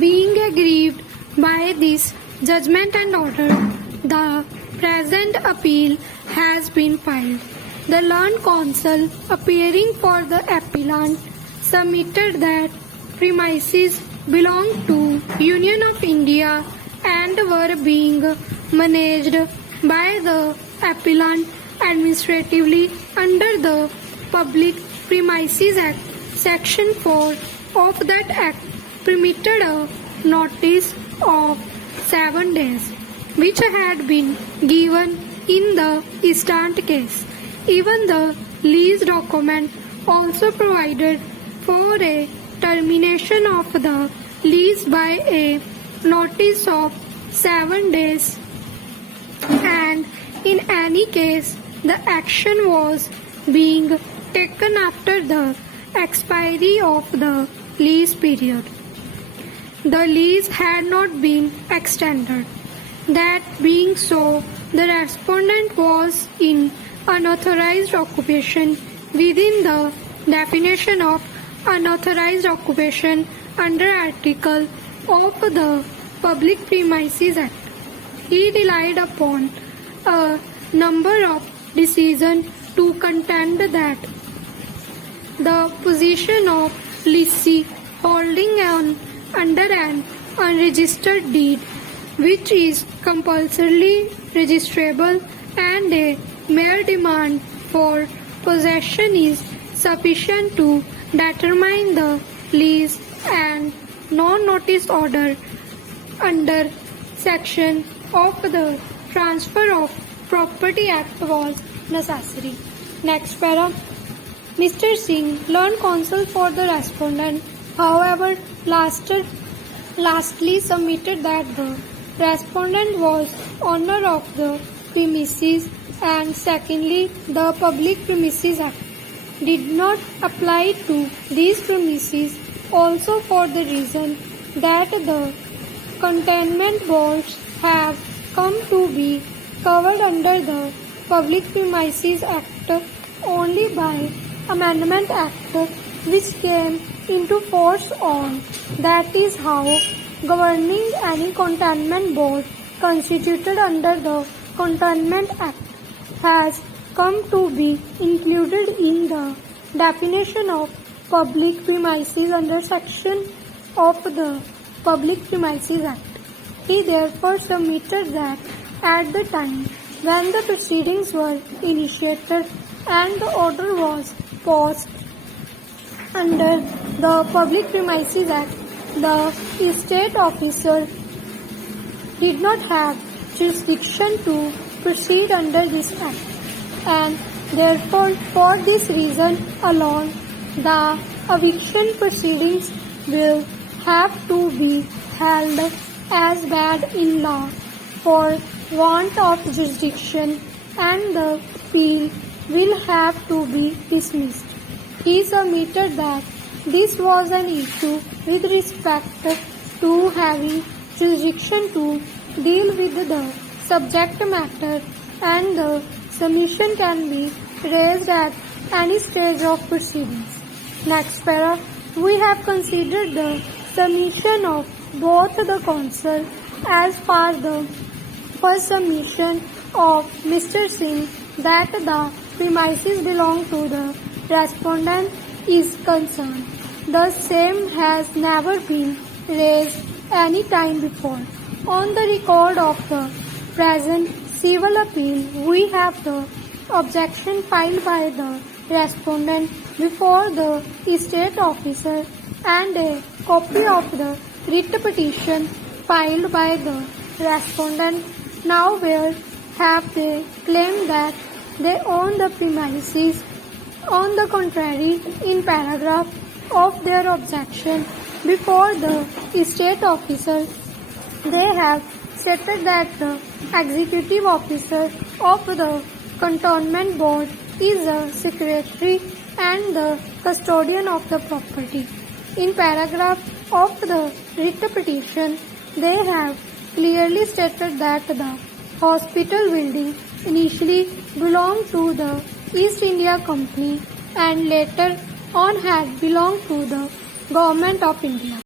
Being aggrieved by this judgment and order, the present appeal has been filed. The learned counsel appearing for the appellant submitted that premises belonged to Union of India and were being managed by the appellant administratively under the Public Premises Act. Section 4 of that act permitted a notice of 7 days, which had been given in the instant case. Even the lease document also provided for a termination of the lease by a notice of 7 days, and in any case the action was being taken after the expiry of the lease period. The lease had not been extended. That being so, the respondent was in unauthorized occupation within the definition of unauthorized occupation under Article of the Public Premises Act. He relied upon a number of decisions to contend that the position of lessee holding on under an unregistered deed, which is compulsorily registrable, and a mere demand for possession is sufficient to determine the lease, and non-notice order under section of the Transfer of Property Act was necessary. Next para. Mr. Singh, learned counsel for the respondent, however, lastly submitted that the respondent was owner of the premises, and secondly, the Public Premises Act did not apply to these premises, also for the reason that the containment boards have come to be covered under the Public Premises Act only by Amendment Act, which came into force on. That is how governing any containment board constituted under the Containment Act has come to be included in the definition of public premises under section of the Public Premises Act. He therefore submitted that at the time when the proceedings were initiated and the order was passed under the Public Premises Act, the estate officer did not have jurisdiction to proceed under this act, and therefore for this reason alone the eviction proceedings will have to be held as bad in law for want of jurisdiction, and the appeal will have to be dismissed. He submitted that this was an issue with respect to having jurisdiction to deal with the subject matter, and the submission can be raised at any stage of proceedings. Next para. We have considered the submission of both the counsel. As far the first submission of Mr. Singh that the premises belong to the respondent is concerned, the same has never been raised any time before. On the record of the present civil appeal, we have the objection filed by the respondent before the estate officer and a copy of the writ petition filed by the respondent. Now where have they claimed that they own the premises? On the contrary, in paragraph of their objection before the estate officer, they have stated that the executive officer of the cantonment board is the secretary and the custodian of the property. In paragraph of the writ petition, they have clearly stated that the hospital building initially belonged to the East India Company and later on had belonged to the Government of India.